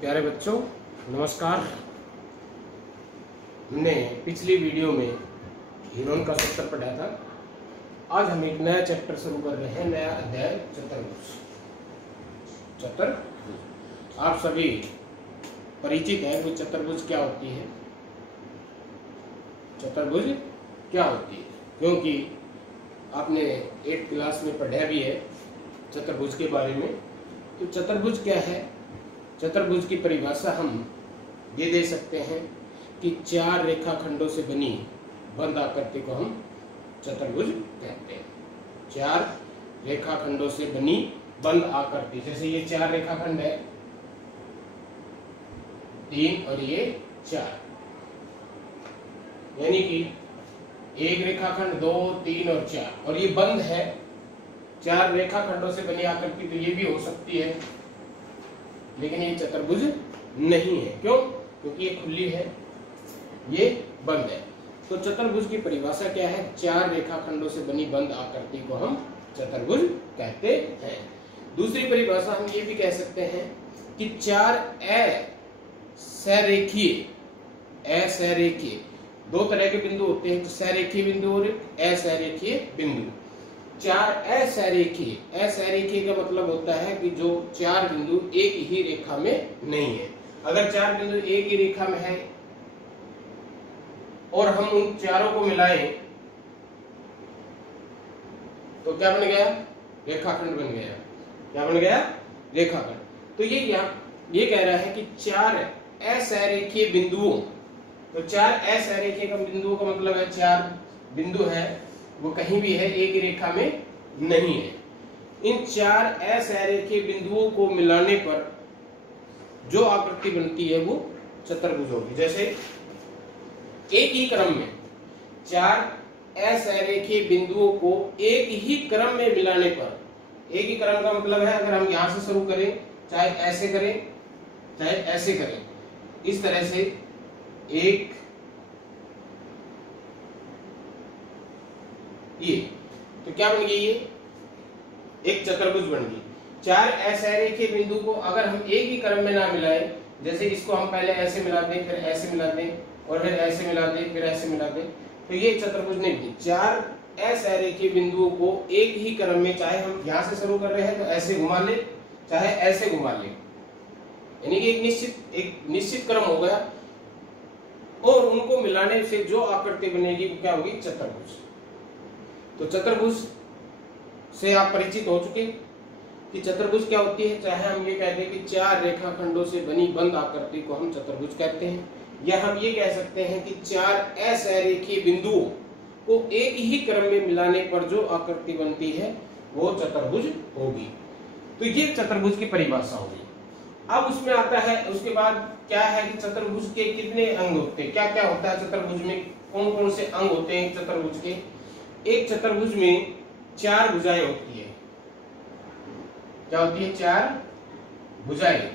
प्यारे बच्चों नमस्कार। हमने पिछली वीडियो में हीरोन का सूत्र पढ़ा था। आज हम एक नया चैप्टर शुरू कर रहे हैं, नया अध्याय चतुर्भुज। चतुर्भुज आप सभी परिचित हैं कि चतुर्भुज क्या होती है। चतुर्भुज क्या होती है क्योंकि आपने 8th क्लास में पढ़ा भी है चतुर्भुज के बारे में। तो चतुर्भुज क्या है? चतुर्भुज की परिभाषा हम ये दे सकते हैं कि 4 रेखाखंडों से बनी बंद आकृति को हम चतुर्भुज कहते हैं। 4 रेखाखंडों से बनी बंद आकृति, जैसे ये 4 रेखाखंड है, 3 और ये 4, यानी कि एक रेखाखंड 2, 3 और 4, और ये बंद है। 4 रेखाखंडों से बनी आकृति तो ये भी हो सकती है, लेकिन ये चतुर्भुज नहीं है। क्यों? क्योंकि ये खुली है, ये बंद है। तो चतुर्भुज की परिभाषा क्या है? 4 रेखाखंडों से बनी बंद आकृति को हम चतुर्भुज कहते हैं। दूसरी परिभाषा हम ये भी कह सकते हैं कि 4 असरेखीय, 2 तरह के बिंदु होते हैं, सरेखीय बिंदु और असरेखीय बिंदु। 4 असरेखीय का मतलब होता है कि जो 4 बिंदु एक ही रेखा में नहीं है। अगर 4 बिंदु एक ही रेखा में है और हम उन चारों को मिलाएं तो क्या बन गया? रेखाखंड बन गया। क्या बन गया? रेखाखंड। तो ये कह रहा है कि 4 असरेखीय बिंदुओं, तो 4 असरेखीय बिंदुओं का मतलब है 4 बिंदु है वो कहीं भी है, एक ही रेखा में नहीं है। इन 4 असरेखीय बिंदुओं को मिलाने पर जो आकृति बनती है वो चतुर्भुज होगी। जैसे एक ही क्रम में 4 असरेखीय बिंदुओं को एक ही क्रम में मिलाने पर, एक ही क्रम का मतलब है अगर हम यहां से शुरू करें, चाहे ऐसे करें चाहे ऐसे करें, इस तरह से एक ये, तो क्या बन गई? ये एक चतुर्भुज बन गई। 4 असरेखीय बिंदु को अगर हम एक ही क्रम में ना मिलाएं, जैसे इसको हम पहले ऐसे मिला दें, फिर ऐसे मिला दें, और फिर ऐसे मिला दें, फिर ऐसे मिला दें, तो ये चतुर्भुज नहीं बनी। 4 असरेखीय बिंदुओं को एक ही क्रम में, चाहे हम यहां से शुरू कर रहे हैं तो ऐसे घुमा ले, चाहे ऐसे घुमा ले, यानी कि एक निश्चित क्रम हो गया, और उनको मिलाने से जो आकृति बनेगी वो क्या होगी? चतुर्भुज। तो चतुर्भुज से आप परिचित हो चुके कि चतुर्भुज क्या होती है। चाहे हम ये कहते हैं कि 4 रेखाखंडों से बनी बंद आकृति को हम चतुर्भुज कहते हैं, या हम ये कह सकते हैं कि 4 असरेखीय बिंदुओं को एक ही क्रम में मिलाने पर जो आकृति बनती है वो चतुर्भुज होगी। तो ये चतुर्भुज की परिभाषा होगी। अब उसमें आता है, उसके बाद क्या है कि चतुर्भुज के कितने अंग होते हैं, क्या क्या होता है चतुर्भुज में, कौन कौन से अंग होते हैं चतुर्भुज के। एक चतुर्भुज में 4 भुजाएं होती है। क्या होती है? 4 भुजाएं।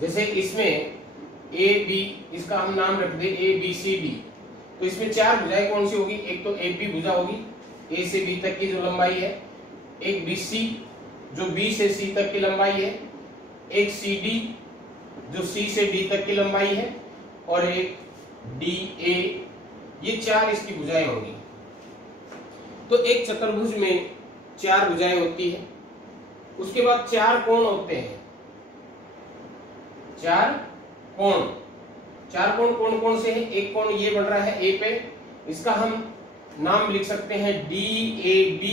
जैसे इसमें ए बी, इसका हम नाम रख दे ABCD, तो इसमें 4 भुजाएं कौन सी होगी? एक तो AB भुजा होगी, A से B तक की जो लंबाई है, एक BC जो B से C तक की लंबाई है, एक CD जो C से D तक की लंबाई है, और एक DA। ये 4 इसकी भुजाएं होंगी। तो एक चतुर्भुज में 4 भुजाएं होती है। उसके बाद 4 कोण होते हैं। 4 कोण कौन कौन से हैं? एक कोण ये बन रहा है A पे, इसका हम नाम लिख सकते हैं DAB।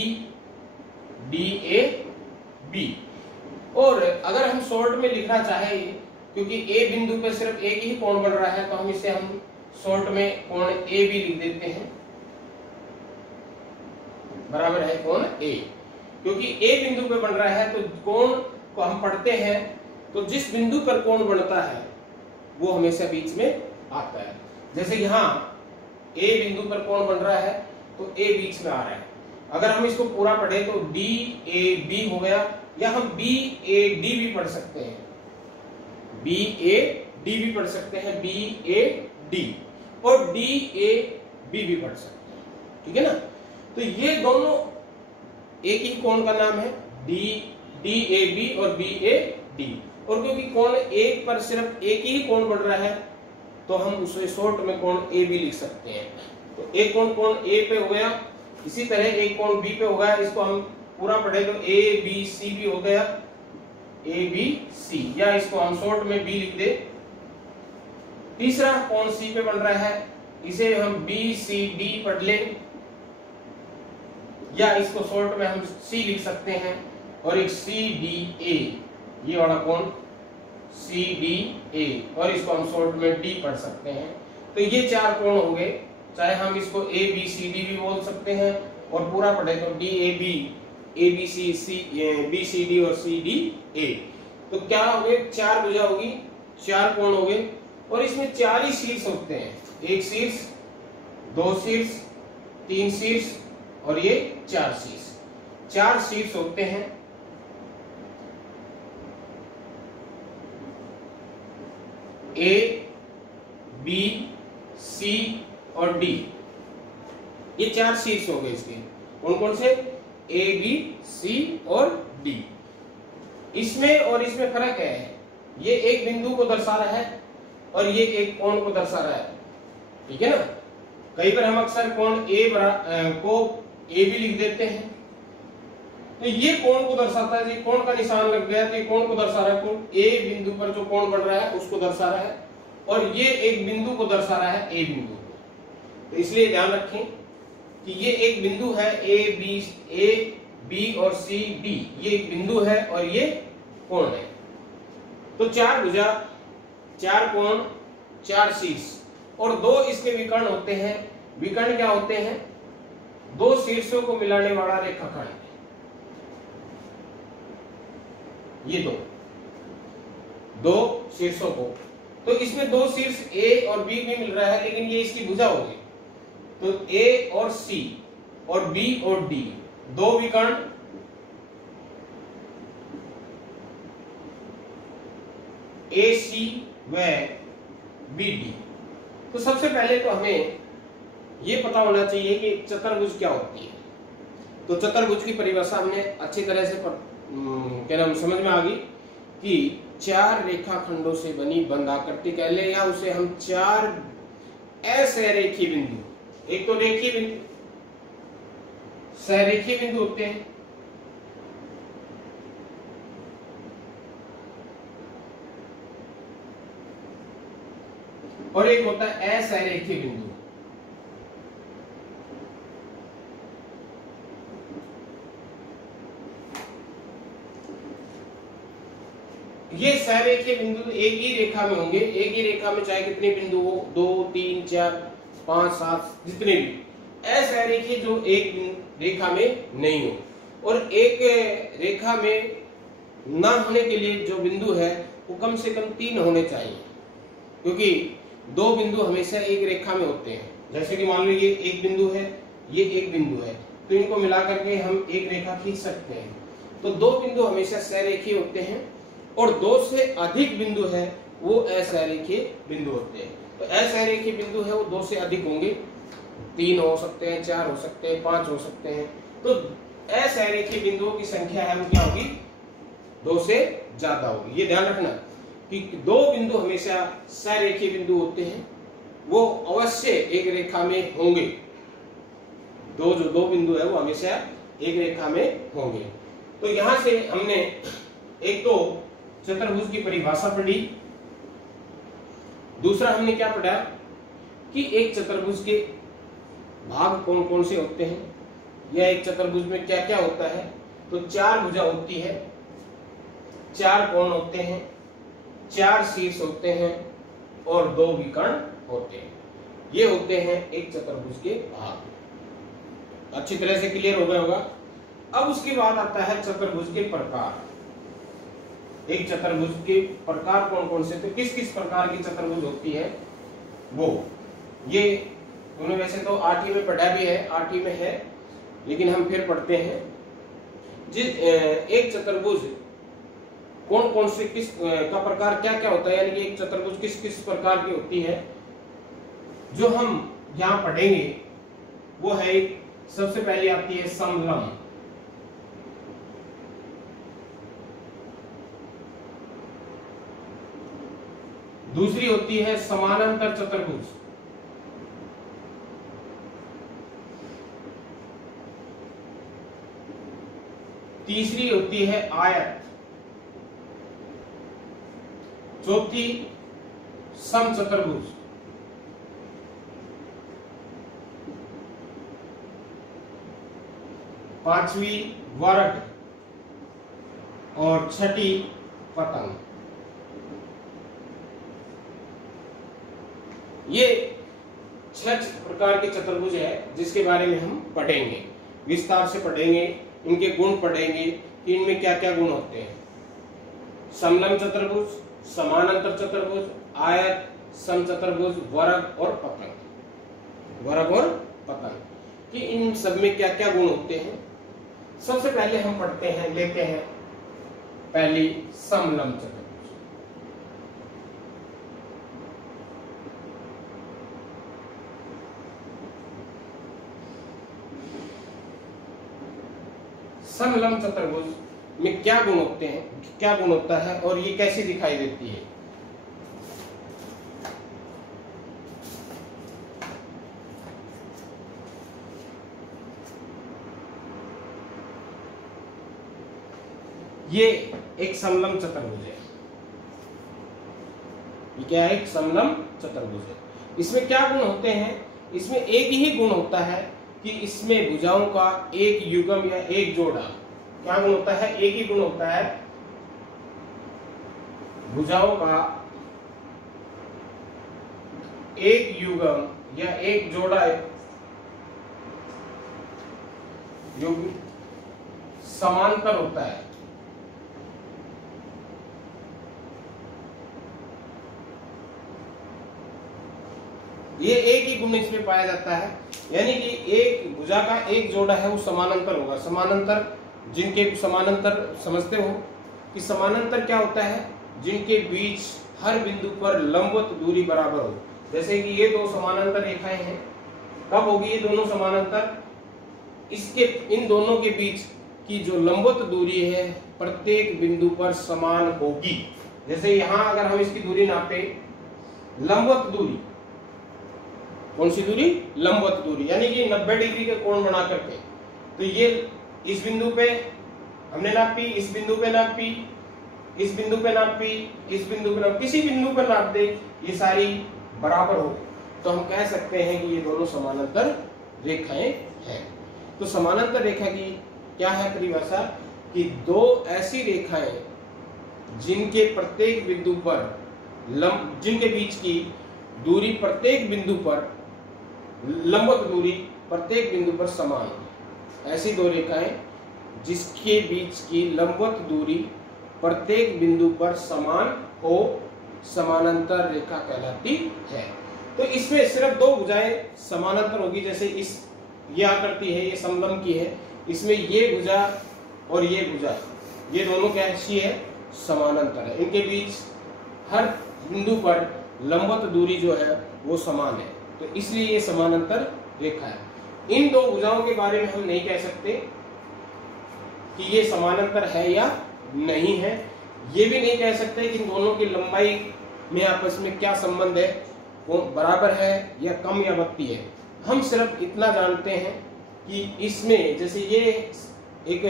और अगर हम शॉर्ट में लिखना चाहे, क्योंकि A बिंदु पे सिर्फ एक ही कोण बन रहा है, तो हम इसे हम शॉर्ट में कोण AB लिख देते हैं, बराबर है कोण A। क्योंकि A बिंदु पे बन रहा है तो कोण को हम पढ़ते हैं, तो जिस बिंदु पर कोण बनता है वो हमेशा बीच में आता है। जैसे यहाँ A बिंदु पर कोण बन रहा है तो A बीच में आ रहा है। अगर हम इसको पूरा पढ़े तो DAB हो गया, या हम BAD भी पढ़ सकते हैं, BAD भी पढ़ सकते हैं, BAD, और DAB भी पढ़ सकते हैं। ठीक है ना? तो ये दोनों एक ही कोण का नाम है DAB और BAD। और क्योंकि कोण एक पर सिर्फ एक ही कोण बढ़ रहा है तो हम उसे शॉर्ट में कोण ए भी लिख सकते हैं। तो एक कोण ए पे हो गया, इसी तरह एक कोण बी पे हो गया, इसको हम पूरा पढ़े तो ए बी सी भी हो गया, ए बी सी, या इसको हम शॉर्ट में बी लिख दे। तीसरा कोण सी पे बन रहा है, इसे हम बी सी डी पढ़ लें, या इसको शॉर्ट में हम सी लिख सकते हैं, और एक सी डी ए, ये वाला कोण सी डी ए, और इसको हम शॉर्ट में डी पढ़ सकते हैं। तो ये चार कोण हो गए, चाहे हम इसको ए बी सी डी भी बोल सकते हैं, और पूरा पढ़े तो D A B C C B C D और सी डी ए। तो क्या हो गए, चार भुजा होगी, चार कोण हो गए, और इसमें चार ही शीर्ष होते हैं, एक शीर्ष, दो शीर्ष, तीन शीर्ष, और ये चार शीर्ष। चार शीर्ष होते हैं। ए बी सी और डी, ये चार शीर्ष हो गए इसके। कौन कौन से, ए बी सी और डी। इसमें और इसमें फर्क है, ये एक बिंदु को दर्शा रहा है और ये एक कोण को दर्शा रहा है, ठीक है ना। कई बार हम अक्सर कोण ए को ए भी लिख देते हैं, तो ये कोण को दर्शाता है, ये कोण का निशान लग गया तो ये कोण को दर्शा रहा है, कोण ए बिंदु पर जो कोण बढ़ रहा है उसको दर्शा रहा है, और ये एक बिंदु को दर्शा रहा है, ए बिंदु को। तो इसलिए ध्यान रखें कि ये एक बिंदु है, ए बी और सी डी, ये एक बिंदु है और ये कोण है। तो चार भुजा, चार कोण, चार शीर्ष, और दो इसके विकर्ण होते हैं। विकर्ण क्या होते हैं, दो शीर्षों को मिलाने वाला रेखाखंड, ये दो शीर्षों को। तो इसमें दो शीर्ष ए और बी भी मिल रहा है, लेकिन ये इसकी भुजा होगी। तो ए और सी और बी और डी, दो विकर्ण, ए सी व बी डी। तो सबसे पहले तो हमें ये पता होना चाहिए कि चतुर्भुज क्या होती है। तो चतुर्भुज की परिभाषा हमने अच्छी तरह से क्या नाम समझ में आ गई कि चार रेखाखंडों से बनी बंद आकृति कह ले, या उसे हम चार असरेखीय बिंदु, एक तो रेखीय बिंदु, सहरेखीय बिंदु होते हैं, और एक होता है असरेखीय बिंदु। ये सहरेखीय बिंदु एक ही रेखा में होंगे, एक ही रेखा में चाहे कितने बिंदु हो, 2 3 4 5 7 जितने भी। असहरेखीय जो एक रेखा में नहीं हो, और एक रेखा में ना होने के लिए जो बिंदु है वो कम से कम 3 होने चाहिए, क्योंकि दो बिंदु हमेशा एक रेखा में होते हैं। जैसे कि मान लो ये एक बिंदु है, ये एक बिंदु है, तो इनको मिला करके हम एक रेखा खींच सकते हैं। तो दो बिंदु हमेशा सहरेखीय होते हैं, और दो से अधिक बिंदु है वो असहरेखीय बिंदु होते हैं। तो असहरेखीय बिंदु है वो दो से अधिक होंगे, 3 हो सकते हैं, 4 हो सकते हैं, 5 हो सकते हैं। तो असहरेखीय बिंदुओं की संख्या है वो क्या होगी, 2 से ज्यादा होगी। ये ध्यान रखना कि दो बिंदु हमेशा सहरेखीय बिंदु होते हैं, वो अवश्य एक रेखा में होंगे। जो दो बिंदु है वो हमेशा एक रेखा में होंगे। तो यहां से हमने एक तो चतुर्भुज की परिभाषा पढ़ी, दूसरा हमने क्या पढ़ा कि एक चतुर्भुज के भाग कौन कौन से होते हैं, या एक चतुर्भुज में क्या क्या होता है। तो चार भुजा होती है, चार कोण होते हैं, चार शीर्ष होते हैं, और दो विकर्ण होते हैं। ये होते हैं एक चतुर्भुज के भाग। अच्छी तरह से क्लियर हो गया होगा। अब उसके बाद आता है चतुर्भुज के प्रकार। एक चतुर्भुज के प्रकार कौन कौन से, तो किस किस प्रकार की चतुर्भुज होती है वो, ये उन्होंने वैसे तो 8वीं में पढ़ा भी है, 8वीं में है, लेकिन हम फिर पढ़ते हैं। एक चतुर्भुज कौन कौन से किस का प्रकार क्या क्या होता है, यानी कि एक चतुर्भुज किस किस प्रकार की होती है, जो हम यहाँ पढ़ेंगे वो है, सबसे पहले आती है समलंब। दूसरी होती है समानांतर चतुर्भुज, तीसरी होती है आयत, चौथी समचतुर्भुज, पांचवी वर्ग और छठी पतंग। ये 6 प्रकार के चतुर्भुज है जिसके बारे में हम पढ़ेंगे, विस्तार से पढ़ेंगे, इनके गुण पढ़ेंगे कि इनमें क्या क्या गुण होते हैं। समलंब चतुर्भुज, समानांतर चतुर्भुज, आयत, समचतुर्भुज, वर्ग और पतंग, वर्ग और पतंग कि इन सब में क्या क्या गुण होते हैं। सबसे पहले हम पढ़ते हैं, लेते हैं पहली समलंब चतुर्भुज। समलंब चतुर्भुज में क्या गुण होते हैं, क्या गुण होता है और ये कैसी दिखाई देती है। ये एक समलंब चतुर्भुज है, ये क्या है, एक समलंब चतुर्भुज है। इसमें क्या गुण होते हैं, इसमें एक ही गुण होता है कि इसमें भुजाओं का एक युग्म या एक जोड़ा, क्या गुण होता है, एक ही गुण होता है, भुजाओं का एक युग्म या एक जोड़ा युग्म समांतर होता है। ये एक ही गुण इसमें पाया जाता है, यानी कि एक भुजा का एक जोड़ा है वो समानांतर होगा। समानांतर, जिनके समानांतर समझते हो कि समानांतर क्या होता है, जिनके बीच हर बिंदु पर लंबवत दूरी बराबर हो। जैसे कि ये दो समानांतर रेखाएं हैं, कब होगी ये दोनों समानांतर, इसके इन दोनों के बीच की जो लंबवत दूरी है प्रत्येक बिंदु पर समान होगी। जैसे यहां अगर हम इसकी दूरी नापे, लंबवत दूरी, कौन सी दूरी, लंबवत दूरी, यानी कि 90 डिग्री के कोण बना करके, तो ये इस बिंदु पे हमने नापी, इस बिंदु पे नापी, इस बिंदु पे नापी, इस बिंदु पे नापी, किसी बिंदु पर नाप दे, ये सारी बराबर हो, तो हम कह सकते हैं कि ये दोनों समानांतर रेखाएं हैं। तो समानांतर रेखा की क्या है परिभाषा, कि दो ऐसी रेखाएं जिनके प्रत्येक बिंदु पर जिनके बीच की दूरी प्रत्येक बिंदु पर, लंबवत दूरी प्रत्येक बिंदु पर समान हो। ऐसी दो रेखाएं जिसके बीच की लंबवत दूरी प्रत्येक बिंदु पर समान हो, समानांतर रेखा कहलाती है। तो इसमें सिर्फ दो भुजाएं समानांतर होगी। जैसे इस ये आकृति है, ये समलंब की है, इसमें ये भुजा और ये भुजा, ये दोनों कैसी है, समानांतर है। इनके बीच हर बिंदु पर लंबवत दूरी जो है वो समान है, तो इसलिए ये समानांतर रेखा है। इन दो भुजाओं के बारे में हम नहीं कह सकते कि ये समानांतर है या नहीं है। ये भी नहीं कह सकते कि इन दोनों की लंबाई में आपस में क्या संबंध है, वो बराबर है या कम या बढ़ती है। हम सिर्फ इतना जानते हैं कि इसमें जैसे ये एक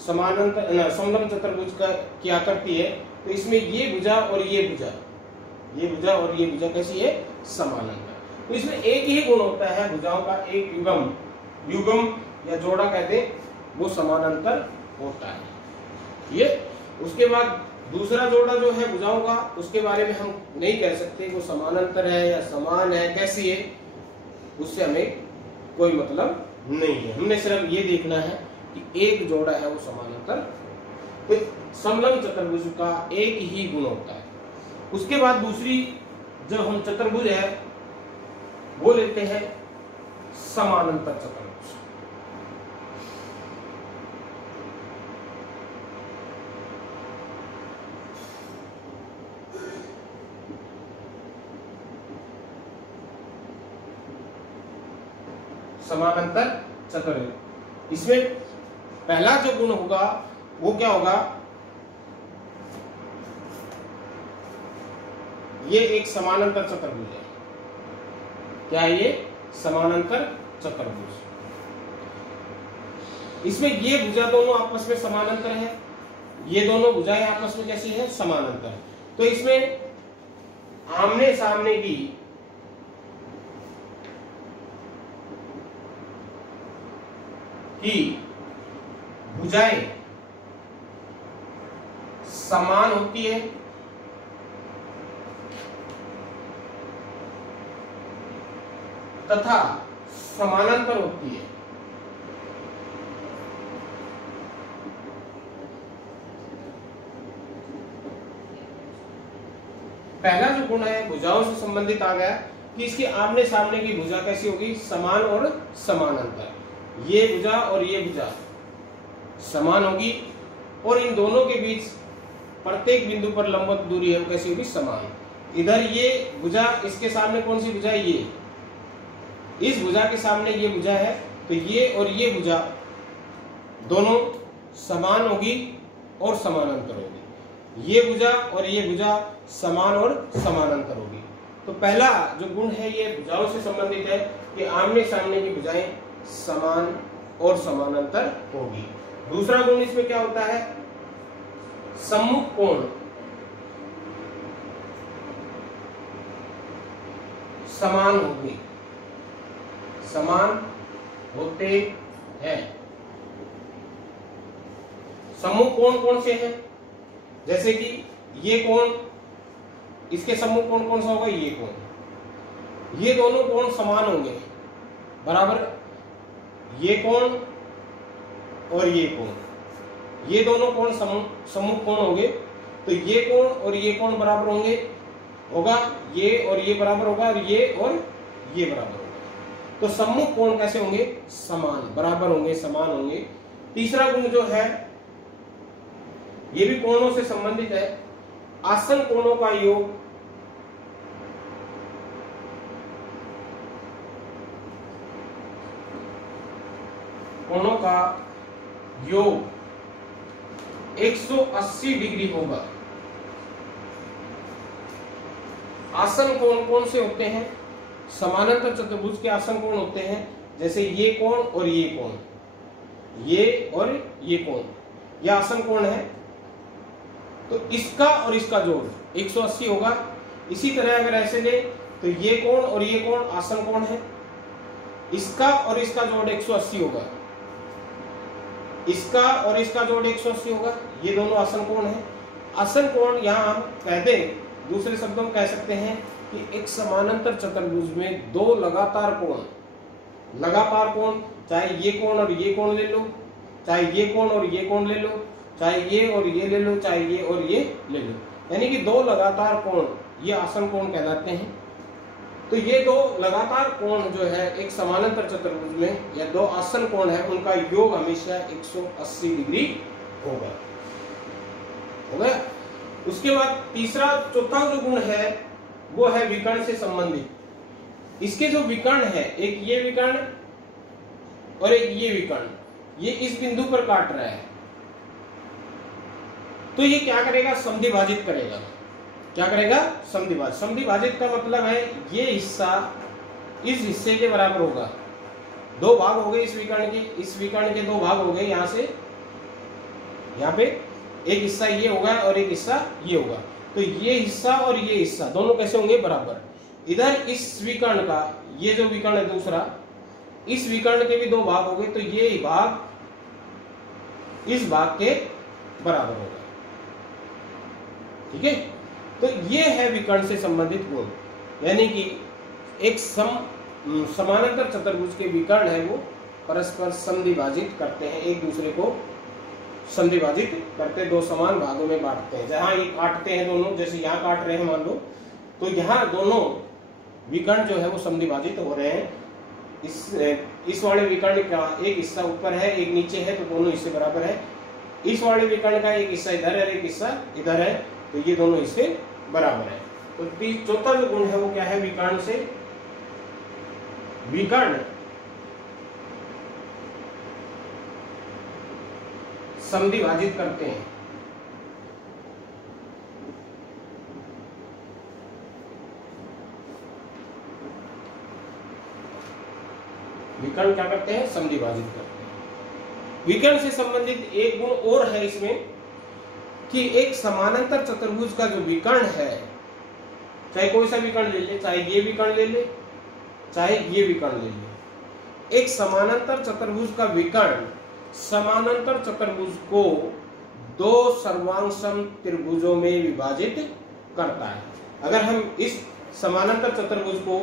समानांतर समलंब चतुर्भुज का की आकृति है, तो इसमें ये भुजा और ये भुजा, ये भुजा और ये भुजा कैसी है, समानांतर। तो इसमें एक ही गुण होता है, भुजाओं का एक युग्म या जोड़ा कहते हैं, वो समानांतर होता है। ये उसके बाद दूसरा जोड़ा जो है भुजाओं का, उसके बारे में हम नहीं कह सकते वो समानांतर है या समान है, कैसी है, उससे हमें कोई मतलब नहीं है। हमने सिर्फ ये देखना है कि एक जोड़ा है वो समानांतर। तो समलंब चतुर्भुज का एक ही गुण होता है। उसके बाद दूसरी जब हम चतुर्भुज है वो लेते हैं समानांतर चतुर्भुज। समानांतर चतुर्भुज, इसमें पहला जो गुण होगा वो क्या होगा, ये एक समानांतर चतुर्भुज है। क्या है ये? समानांतर चतुर्भुज। इसमें ये भुजा दोनों आपस में समानांतर है, ये दोनों भुजाएं आपस में कैसी है? समानांतर। तो इसमें आमने सामने की भुजाएं समान होती है तथा समानांतर होती है। पहला जो गुण है भुजाओं से संबंधित आ गया कि इसके आमने सामने की भुजा कैसी होगी? समान और समानांतर। ये भुजा और ये भुजा समान होगी और इन दोनों के बीच प्रत्येक बिंदु पर लंबवत दूरी है कैसी होगी? समान। इधर ये भुजा, इसके सामने कौन सी भुजा है? ये। इस भुजा के सामने ये भुजा है, तो ये और ये भुजा दोनों समान होगी और समानांतर होगी। ये भुजा और ये भुजा समान और समानांतर होगी। तो पहला जो गुण है ये भुजाओं से संबंधित है कि आमने सामने की भुजाएं समान और समानांतर होगी। दूसरा गुण इसमें क्या होता है? सम्मुख कोण समान होंगे, समान होते हैं। सम्मुख कोण कौन से हैं? जैसे कि ये कोण, इसके सम्मुख कोण कौन सा होगा? ये कोण। ये दोनों कोण समान होंगे, बराबर। ये कोण और ये कोण, ये दोनों कोण सम्मुख कोण होंगे, तो ये कोण और ये कोण बराबर होंगे, होगा ये और ये बराबर होगा और ये बराबर होगा। तो सम्मुख कोण कैसे होंगे? समान, बराबर होंगे, समान होंगे। तीसरा गुण जो है ये भी कोणों से संबंधित है। आसन कोणों का योग कोणों का योग 180 डिग्री होगा। आसन कोण कौन से होते हैं? समानांतर चतुर्भुज के आसन कोण होते हैं, जैसे ये कोण और ये कोण, ये और ये कोण, ये आसन कोण है। तो इसका और इसका जोड़ 180 होगा। इसी तरह अगर ऐसे ले तो ये कोण और ये कोण आसन कोण है, इसका और इसका जोड़ 180 होगा, इसका और इसका जोड़ 180 होगा। ये दोनों आसन कोण है। आसन कोण यहां हम कहते हैं, दूसरे शब्दों में कह सकते हैं कि एक समानांतर चतुर्भुज में दो लगातार कोण, चाहे ये कोण और ये कोण ले लो, चाहे ये कोण और ये कोण ले लो, चाहे ये और ये ले लो, चाहे ये और ये ले लो, यानी कि दो लगातार कोण, ये आसन कोण कहलाते हैं। तो ये दो लगातार कोण जो है एक समानांतर चतुर्भुज में, या दो आसन कोण है, उनका योग हमेशा 180 डिग्री होगा। हो गया। उसके बाद तीसरा, चौथा जो गुण है वो है विकर्ण से संबंधित। इसके जो विकर्ण है, एक ये विकर्ण और एक ये विकर्ण, ये इस बिंदु पर काट रहा है, तो ये क्या करेगा? समद्विभाजित करेगा। क्या करेगा? समद्विभाजित। समद्विभाजित का मतलब है ये हिस्सा इस हिस्से के बराबर होगा। दो भाग हो गए इस विकर्ण के, इस विकर्ण के दो भाग हो गए। यहां से यहां पे एक हिस्सा ये होगा और एक हिस्सा ये होगा, तो ये हिस्सा और ये हिस्सा दोनों कैसे होंगे? बराबर। इधर इस विकर्ण का, ये जो विकर्ण है दूसरा, इस विकर्ण के भी दो भाग हो गए, तो ये भाग इस भाग के बराबर होगा। ठीक है। तो ये है विकर्ण से संबंधित गुण, यानी कि एक समानांतर चतुर्भुज के विकर्ण है वो परस्पर समद्विभाजित करते हैं, एक दूसरे को समद्विभाजित करते, दो समान भागों में बांटते हैं। जहां ये काटते हैं दोनों, जैसे यहाँ काट रहे हैं मान लो, तो यहाँ दोनों विकर्ण जो है वो समद्विभाजित हो रहे हैं। इस वाले विकर्ण का एक हिस्सा ऊपर है, एक नीचे है, तो दोनों हिस्से बराबर है। इस वाले विकर्ण का एक हिस्सा इधर है, एक हिस्सा इधर है, तो ये दोनों हिस्से बराबर है। तो चौथा जो गुण है वो क्या है? विकर्ण से, विकर्ण समद्विभाजित करते हैं। विकर्ण क्या करते हैं, समद्विभाजित करते हैं। विकर्ण से संबंधित एक गुण और है इसमें कि एक समानांतर चतुर्भुज का जो विकर्ण है, चाहे कोई सा विकर्ण ले ले, चाहे ये विकर्ण ले ले, चाहे ये विकर्ण ले ले, एक समानांतर चतुर्भुज का विकर्ण समानांतर चतुर्भुज को दो सर्वांगसम त्रिभुजों में विभाजित करता है। अगर हम इस समानांतर चतुर्भुज को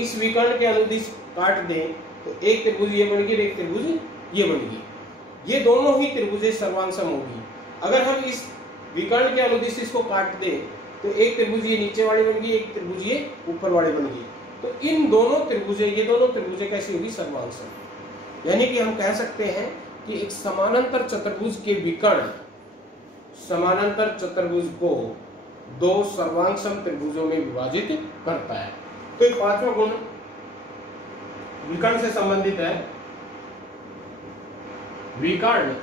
इस विकर्ण के अनुदिश काट दें तो एक त्रिभुज ये बन गई, एक त्रिभुज ये बन गई। ये दोनों ही त्रिभुजें सर्वांगसम होगी। अगर हम इस विकर्ण के अनुदिश इसको काट दें तो एक त्रिभुज ये नीचे वाली बन गई, एक त्रिभुज ये ऊपर वाली बन गई। तो इन दोनों त्रिभुजें, ये दोनों त्रिभुजें कैसी होगी, सर्वांगसम। यानी कि हम कह सकते हैं कि एक समानांतर चतुर्भुज के विकर्ण समानांतर चतुर्भुज को दो सर्वांगसम त्रिभुजों में विभाजित करता है। तो एक पांचवा गुण विकर्ण से संबंधित है। विकर्ण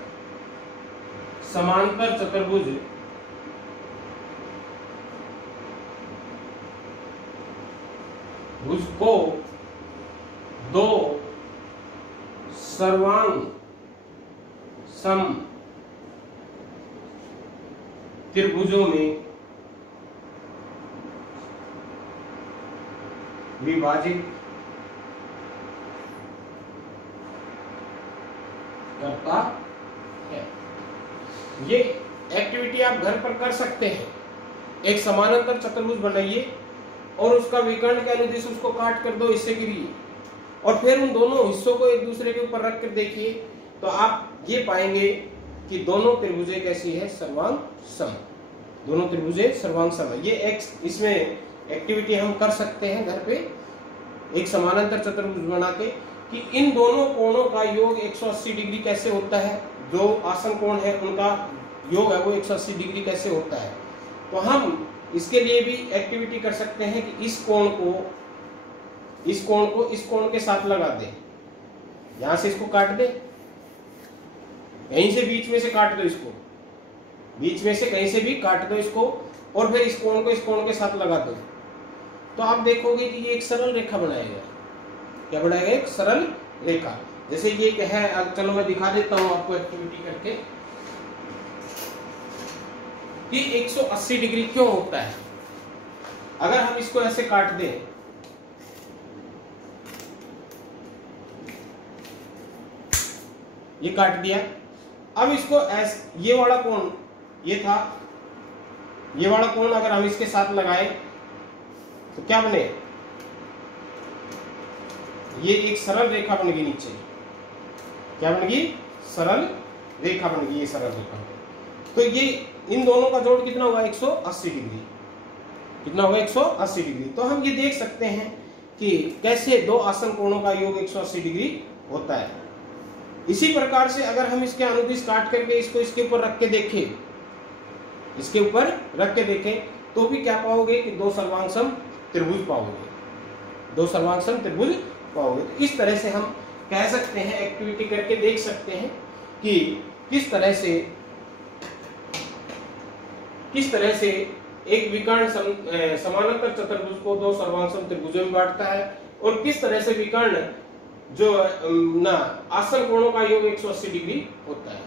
समांतर चतुर्भुज को दो सर्वांग सम त्रिभुजों में विभाजित करता है। ये एक्टिविटी आप घर पर कर सकते हैं। एक समानांतर चतुर्भुज बनाइए और उसका विकर्ण के अनुदिश उसको काट कर दो हिस्से के लिए, और फिर उन दोनों हिस्सों को एक दूसरे के ऊपर रख कर देखिए तो आप ये पाएंगे कि दोनों त्रिभुजें कैसी है, सर्वांग सम। दोनों त्रिभुजें सर्वांग सम है। ये एक इसमें एक्टिविटी हम कर सकते हैं घर पे, एक समानांतर चतुर्भुज बना के, कि इन दोनों कोणों का योग 180 डिग्री कैसे होता है, जो आसन कोण है उनका योग है वो 180 डिग्री कैसे होता है। तो हम इसके लिए भी एक्टिविटी कर सकते हैं कि इस कोण को इस कोण के साथ लगा दें। यहां से इसको काट दें, यहीं से बीच में से काट दो, इसको बीच में से कहीं से भी काट दो इसको, और फिर इस कोण को इस कोण के साथ लगा दो। तो आप देखोगे कि ये एक सरल रेखा बनाएगा। क्या बनाएगा, एक सरल रेखा। जैसे ये है, अब चलो मैं दिखा देता हूं आपको एक्टिविटी करके कि 180 डिग्री क्यों होता है। अगर हम इसको ऐसे काट दें, ये काट दिया, अब इसको ऐसे, ये वाला कोण ये था, ये वाला कोण अगर हम इसके साथ लगाएं तो क्या बने, ये एक सरल रेखा बन गई नीचे। क्या बन गई, सरल रेखा बन गई, ये सरल रेखा। तो ये इन दोनों का जोड़ कितना होगा, 180 डिग्री। कितना होगा, 180 डिग्री। तो हम ये देख सकते हैं कि कैसे दो आसन कोणों का योग 180 डिग्री होता है। इसी प्रकार से अगर हम इसके अनुदिश काट करके इसको इसके ऊपर रख के देखें, इसके ऊपर रख के देखें, तो भी क्या पाओगे कि दो सर्वांगसम त्रिभुज पाओगे, दो सर्वांगसम त्रिभुज पाओगे। तो इस तरह से हम कह सकते हैं, एक्टिविटी करके देख सकते हैं कि किस तरह से एक विकर्ण समानांतर चतुर्भुज को दो सर्वांगसम त्रिभुजों में बांटता है, और किस तरह से विकर्ण जो आसन कोणों का योग 180 डिग्री होता है।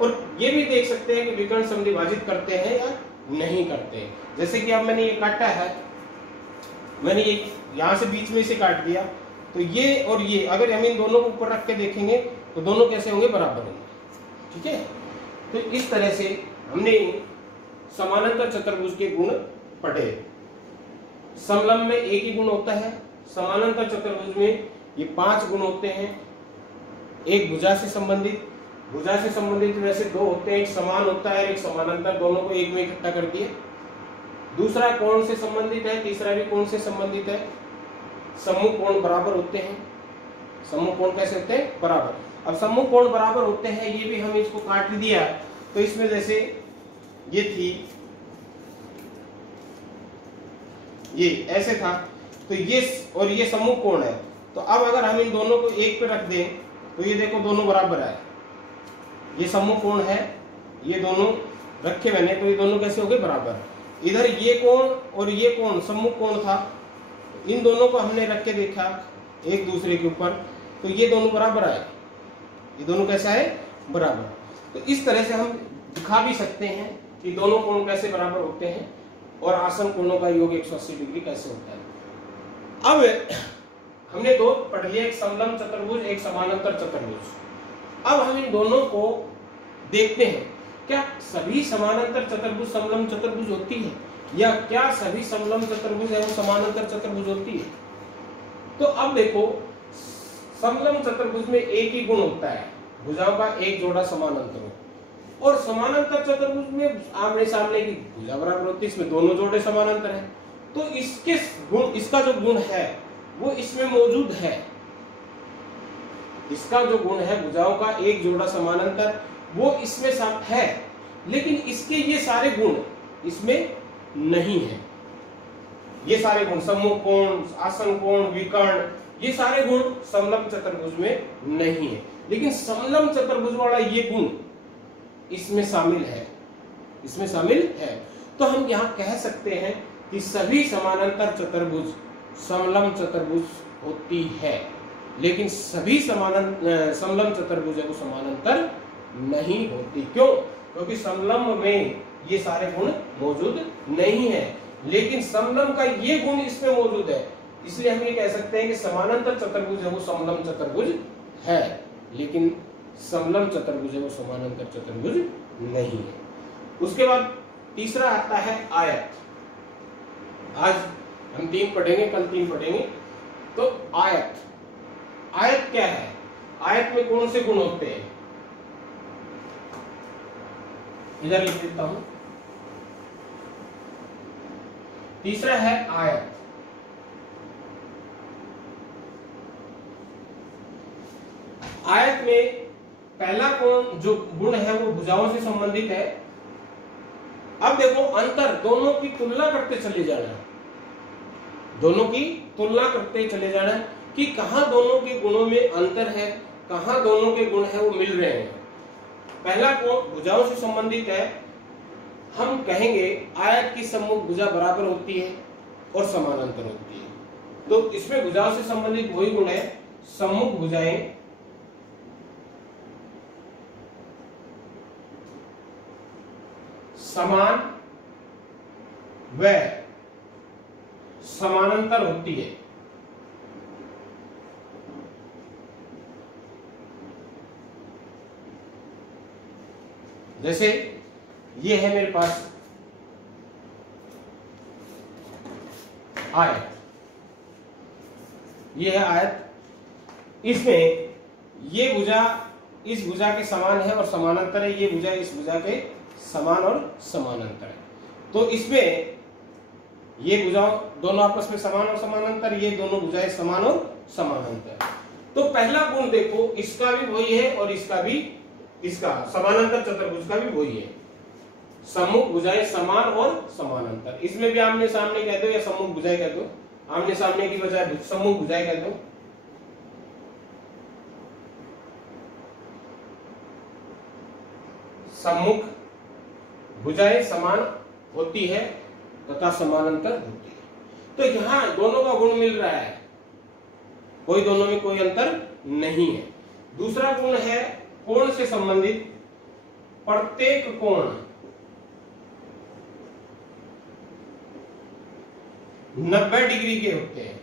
और ये भी देख सकते हैं कि विकर्ण समद्विभाजित करते हैं या नहीं करते। जैसे कि अब मैंने ये काटा है, मैंने ये यहां से बीच में से काट दिया, तो ये और ये अगर हम इन दोनों को ऊपर रख के देखेंगे तो दोनों कैसे होंगे, बराबर होंगे। ठीक है, तो इस तरह से हमने समानांतर चतुर्भुज के गुण पढ़े। समलंब में एक ही गुण होता है, समानांतर चतुर्भुज में ये 5 गुण होते हैं। एक भुजा से संबंधित वैसे 2 होते हैं, एक समान होता है, एक समानांतर, दोनों को एक में इकट्ठा कर दिया। दूसरा कोण से संबंधित है, तीसरा भी कोण से संबंधित है। सम्मुख कोण बराबर होते हैं। सम्मुख कोण कैसे होते हैं, बराबर। अब सम्मुख कोण बराबर होते हैं, ये भी हम इसको काट दिया, तो इसमें जैसे ये थी, ये ऐसे था, तो ये और ये सम्मुख कोण है। तो अब अगर हम इन दोनों को एक पे रख दें तो ये देखो दोनों बराबर है। ये सम्मुख कोण है, ये दोनों रखे मैंने, तो ये दोनों कैसे हो गए, बराबर। इधर ये कोण और ये कोण सम्मुख कोण था, इन दोनों को हमने रख के देखा एक दूसरे के ऊपर, तो ये दोनों बराबर आए, ये दोनों कैसा है, बराबर। तो इस तरह से हम दिखा भी सकते हैं कि दोनों कोण कैसे बराबर होते हैं और आसन कोणों का योग 180 डिग्री कैसे होता है। अब हमने दो पढ़ लिया, एक समलंब चतुर्भुज, एक समानांतर चतुर्भुज। अब हम इन दोनों को देखते हैं, क्या सभी समानांतर चतुर्भुज समलंब चतुर्भुज होती है, या क्या सभी समलंब चतुर्भुज है वो समानांतर चतुर्भुज होती है। तो अब देखो, समलंब चतुर्भुज में एक ही गुण होता है, भुजाओं का एक जोड़ा समानांतर हो, और समानांतर चतुर्भुज में आमने सामने की भुजा बराबर होती है, इसमें दोनों जोड़े समानांतर हैं। तो इसके गुण, इसका जो गुण है वो इसमें मौजूद है, इसका जो गुण है भुजाओं का एक जोड़ा समानांतर वो इसमें है, लेकिन इसके ये सारे गुण इसमें नहीं है। ये सारे गुण, सम्मुख कोण, आसन कोण, विकर्ण, ये सारे गुण समलंब चतुर्भुज में नहीं है, लेकिन समलंब चतुर्भुज वाला ये गुण इसमें शामिल है, इसमें शामिल है। तो हम यहां कह सकते हैं कि सभी समानांतर चतुर्भुज समलंब चतुर्भुज होती है, लेकिन सभी समलंब चतुर्भुज है वो समानांतर नहीं होती। क्यों? क्योंकि समलंब में ये सारे गुण मौजूद नहीं है, लेकिन समलंब का ये गुण इसमें मौजूद है, इसलिए हम ये कह सकते हैं कि समानांतर चतुर्भुज है वो समलंब चतुर्भुज है, लेकिन समलंब चतुर्भुज है वो समानांतर चतुर्भुज नहीं है। उसके बाद तीसरा आता है आयत। आज हम 3 पढ़ेंगे, कल 3 पढ़ेंगे। तो आयत, आयत क्या है? आयत में कौन से गुण होते हैं? इधर लिख देता हूं। तीसरा है आयत। आयत में पहला कोण जो गुण है वो भुजाओं से संबंधित है। अब देखो, अंतर, दोनों की तुलना करते चले जाना, दोनों की तुलना करते चले जाना कि कहां दोनों के गुणों में अंतर है, कहां दोनों के गुण है वो मिल रहे हैं। पहला कोण भुजाओं से संबंधित है। हम कहेंगे आयत की सम्मुख भुजा बराबर होती है और समानांतर होती है। तो इसमें भुजाओं से संबंधित वही गुण है, सम्मुख भुजाएं समान व समानांतर होती है। जैसे ये है मेरे पास आयत, ये है आयत, इसमें ये भुजा इस भुजा के समान है और समानांतर है, ये भुजा इस भुजा के समान और समानांतर है। तो इसमें ये भुजाओं दोनों आपस में समान और समानांतर, ये दोनों भुजाएं समान और समानांतर। तो पहला गुण देखो, इसका भी वही है और इसका भी, इसका समानांतर चतुर्भुज का भी वही है, सम्मुख भुजाएं समान और समानांतर। इसमें भी आमने सामने कह दो या सम्मुख भुजाएं कह दो, आमने सामने की बजाय सम्मुख भुजाएं कह दो। सम्मुख भुजाएं समान होती है तथा समानांतर होती है। तो यहां दोनों का गुण मिल रहा है, कोई दोनों में कोई अंतर नहीं है। दूसरा गुण है कोण से संबंधित। प्रत्येक कोण 90 डिग्री के होते हैं।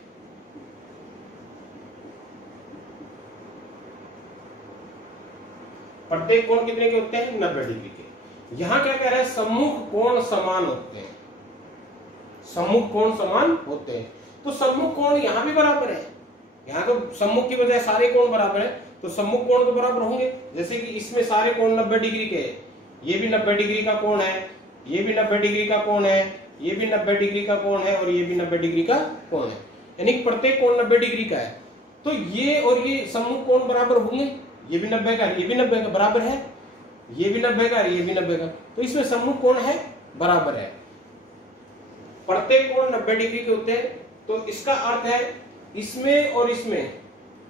प्रत्येक कोण कितने के होते हैं? 90 डिग्री के। यहां क्या कह रहा है? सम्मुख कोण समान होते हैं, सम्मुख कोण समान होते हैं। तो सम्मुख कोण यहां भी बराबर है, यहां तो सम्मुख की बजाय सारे कोण बराबर है, तो सम्मुख कोण तो बराबर होंगे। जैसे कि इसमें सारे कोण 90 डिग्री के हैं, ये भी 90 डिग्री का कोण है, ये भी 90 डिग्री का कोण है, ये भी 90 डिग्री का कोण है और ये भी 90 डिग्री का कोण है, यानी प्रत्येक कोण 90 डिग्री का है। तो ये और ये सम्मुख कोण बराबर होंगे, ये भी 90 का, ये भी 90 का बराबर है, ये भी 90 का, ये भी 90 का, तो इसमें सम्मुख कोण है बराबर है। प्रत्येक कोण 90 डिग्री के होते हैं। तो इसका अर्थ है इसमें और इसमें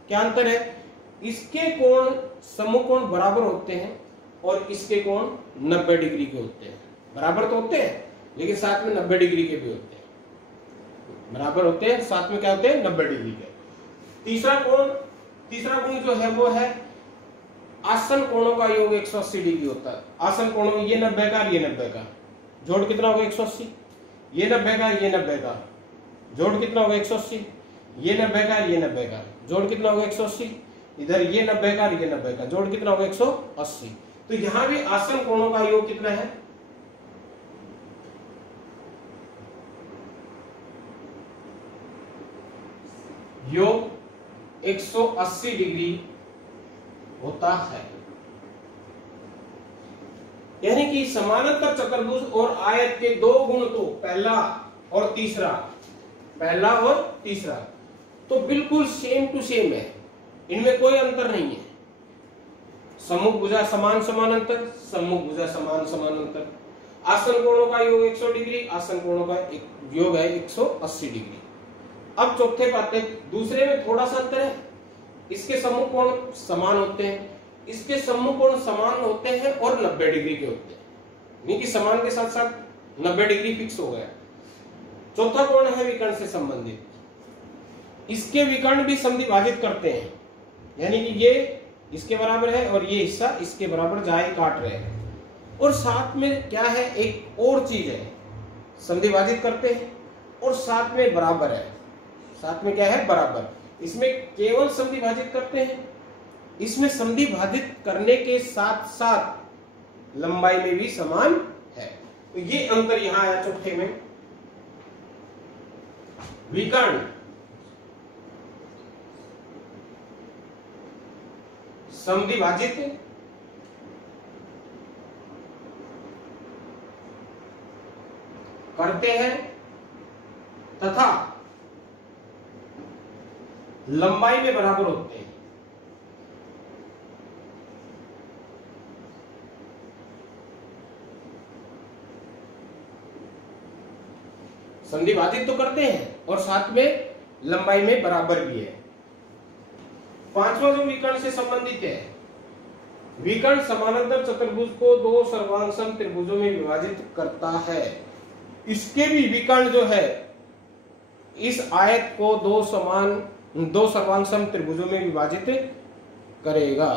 क्या अंतर है? इसके कोण सम्मुख कोण बराबर होते हैं और इसके कोण 90 डिग्री के होते हैं। बराबर तो होते हैं लेकिन साथ में 90 डिग्री के भी होते हैं, बराबर होते हैं साथ में क्या होते हैं? 90 डिग्री के। तीसरा कोण तीसरा गुण जो है वो है आसन कोणों का योग 180 डिग्री होता है। आसन कोणों में ये 90 का, ये 90 का, जोड़ कितना होगा 180, ये 90 का, ये 90 का, जोड़ कितना होगा 180, ये 90 का, ये 90 का, जोड़ कितना होगा 180, इधर ये 90 का, ये 90 का, जोड़ कितना होगा 180। तो यहां भी आसन कोणों का योग कितना है, योग 180 डिग्री होता है। यानी कि समानांतर चतुर्भुज और आयत के दो गुण तो पहला और तीसरा, पहला और तीसरा तो बिल्कुल सेम टू सेम है, इनमें कोई अंतर नहीं है। सम्मुख भुजा समान समानांतर, सम्मुख भुजा समान समानांतर। आसन कोणों का योग 100 डिग्री, आसन कोणों का योग है 180 डिग्री। अब चौथे पाते, दूसरे में थोड़ा सा अंतर है, इसके सम्मुख कोण समान होते हैं, इसके सम्मुख कोण समान होते हैं और 90 डिग्री के होते हैं, यानी कि समान के साथ साथ 90 डिग्री फिक्स हो गया। चौथा कोण है विकर्ण से संबंधित, इसके विकर्ण भी समद्विभाजित करते हैं, यानी कि ये इसके बराबर है और ये हिस्सा इसके बराबर जाए काट रहे हैं। और साथ में क्या है, एक और चीज है, समद्विभाजित करते हैं और साथ में बराबर है, साथ में क्या है बराबर। इसमें केवल समद्विभाजित करते हैं, इसमें समद्विभाजित करने के साथ साथ लंबाई में भी समान है। तो ये अंतर यहां आया चौथे में। विकर्ण समद्विभाजित करते हैं तथा लंबाई में बराबर होते हैं। संधिभाजित तो करते हैं और साथ में लंबाई में बराबर भी है। पांचवा जो विकर्ण से संबंधित है, विकर्ण समानांतर चतुर्भुज को दो सर्वांगसम त्रिभुजों में विभाजित करता है। इसके भी विकर्ण जो है इस आयत को दो सर्वांगसम त्रिभुजों में विभाजित करेगा,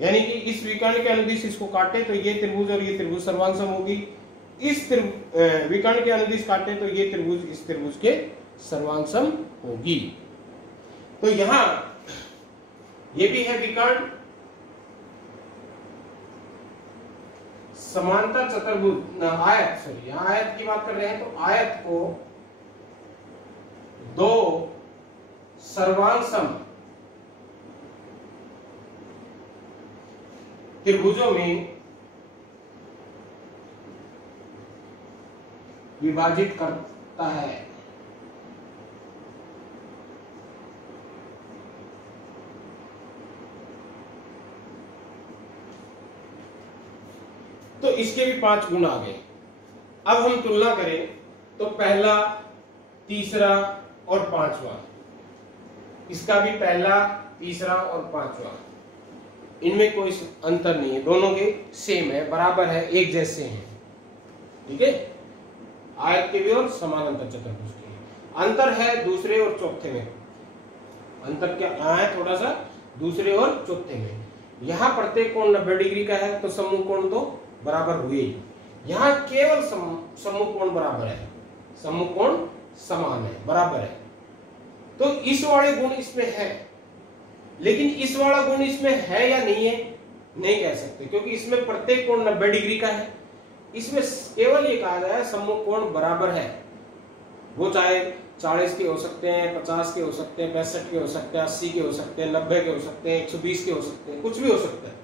यानी कि इस विकर्ण के अनुदिश इसको काटे तो ये त्रिभुज और ये त्रिभुज सर्वांगसम होगी, इस विकर्ण के अनुदिश काटे तो ये त्रिभुज इस त्रिभुज के सर्वांगसम होगी। तो यहां ये भी है विकर्ण समांतर चतुर्भुज आयत, सॉरी यहां आयत की बात कर रहे हैं, तो आयत को दो सर्वांगसम त्रिभुजों में विभाजित करता है। तो इसके भी 5 गुण आ गए। अब हम तुलना करें तो पहला, तीसरा और पांचवा, इसका भी पहला, तीसरा और पांचवा, इनमें कोई अंतर नहीं है, दोनों के सेम है, बराबर है, एक जैसे हैं। ठीक है, आयत के भी और समानांतर चतुर्भुज के। अंतर है दूसरे और चौथे में। अंतर क्या है, थोड़ा सा दूसरे और चौथे में। यहां प्रत्येक कोण 90 डिग्री का है तो सम्मुख कोण तो बराबर हुए ही। यहां केवल सम्मुख कोण बराबर है, सम्मुख कोण समान है, बराबर है। तो इस वाले गुण इसमें है, लेकिन इस वाला गुण इसमें है या नहीं है नहीं कह सकते, क्योंकि इसमें प्रत्येक कोण 90 डिग्री का है। इसमें केवल ये कहा गया है सम्मुख कोण बराबर है, वो चाहे 40 के हो सकते हैं, 50 के हो सकते हैं, 65 के हो सकते हैं, 80 के हो सकते हैं, 90 के हो सकते हैं, 120 के हो सकते हैं, कुछ भी हो सकता है,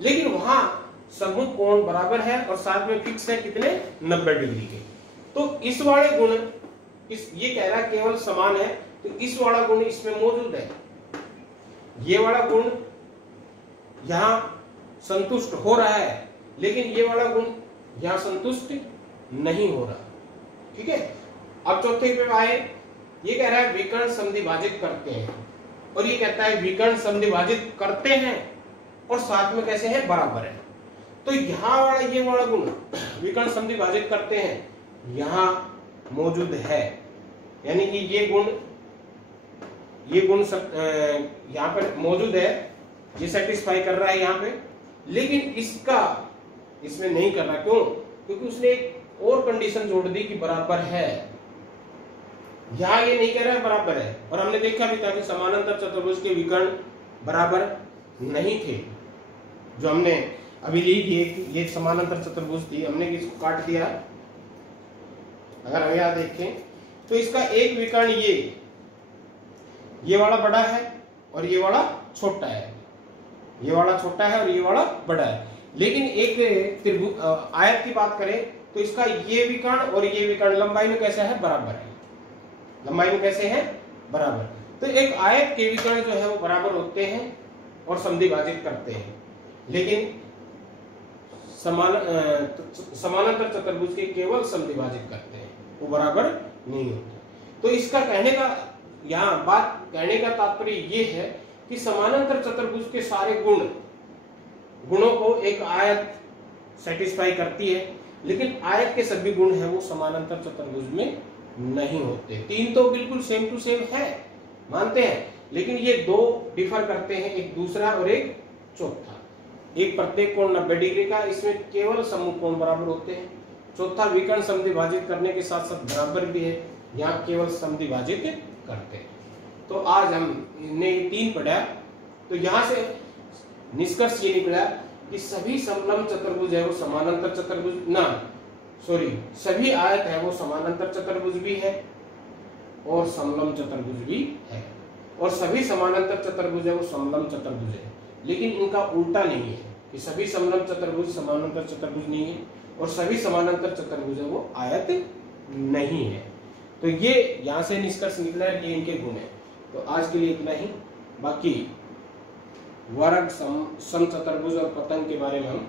लेकिन वहां सम्मुख कोण बराबर है और साथ में फिक्स है कितने, 90 डिग्री के। तो इस वाले गुण, ये कह रहा है केवल समान है, तो इस वाला गुण इसमें मौजूद है। ये वाला गुण यहां संतुष्ट हो रहा है, लेकिन ये वाला गुण यहां संतुष्ट नहीं हो रहा। ठीक है, अब चौथे पे आए, ये कह रहा है विकर्ण समद्विभाजित करते हैं, और ये कहता है विकर्ण समद्विभाजित करते हैं और साथ में कैसे है, बराबर है। तो यहां वाला ये वाला गुण विकर्ण समद्विभाजित करते हैं यहां मौजूद है, यानी कि ये गुण ये गुण यहाँ पर मौजूद है, ये सेटिस्फाई कर रहा है यहाँ पे, लेकिन इसका इसमें नहीं कर रहा। क्यों? क्योंकि उसने एक और कंडीशन जोड़ दी कि बराबर है। यहाँ ये नहीं कह रहा है बराबर है, और हमने देखा भी था कि समानांतर चतुर्भुज के विकर्ण बराबर नहीं थे। जो हमने अभी ली थी, ये समानांतर चतुर्भुज थी, हमने इसको काट दिया। अगर हम यहाँ देखें तो इसका एक विकर्ण ये वाला बड़ा है और ये वाला छोटा है, ये वाला छोटा है और ये वाला बड़ा है। लेकिन एक त्रिभुज आयत की बात करें तो इसका ये विकर्ण और ये विकर्ण लंबाई में कैसा है? बराबर है। लंबाई में कैसे है? बराबर। तो एक आयत के विकर्ण जो है वो बराबर होते हैं और समद्विभाजित करते हैं, लेकिन समानांतर चतुर्भुज के केवल समद्विभाजित करते हैं, वो बराबर नहीं होते। तो इसका कहने का कहने का तात्पर्य ये है कि समानांतर चतुर्भुज के सारे गुणों को एक आयत सेटिस्फाई करती है, लेकिन आयत के सभी गुण हैं वो समानांतर चतुर्भुज में नहीं होते। तीन तो बिल्कुल सेम टू सेम है, मानते हैं, लेकिन ये दो डिफर करते हैं, एक दूसरा और एक चौथा। एक प्रत्येक कोण 90 डिग्री का, इसमें केवल सम्मुख कोण बराबर होते हैं। चौथा विकर्ण समद्विभाजित करने के साथ साथ बराबर भी है, यहाँ केवल समद्विभाजित करते हैं। तो आज हमने 3 पढ़ा, तो यहाँ से निष्कर्ष ये निकला कि सभी समलंब चतुर्भुज है वो समानांतर चतुर्भुज सभी आयत है वो समानांतर चतुर्भुज भी है और समलंब चतुर्भुज भी है, और सभी समानांतर चतुर्भुज है वो समलंब चतुर्भुज है। लेकिन इनका उल्टा नहीं है कि सभी समलंब चतुर्भुज समानांतर चतुर्भुज नहीं है और सभी समानांतर चतुर्भुज है वो आयत नहीं है। तो ये यहाँ से निष्कर्ष निकला है कि इनके गुण है। तो आज के लिए इतना ही, बाकी वर्ग समचतुर्भुज और पतन के बारे में हम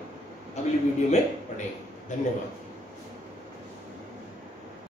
अगली वीडियो में पढ़ेंगे। धन्यवाद।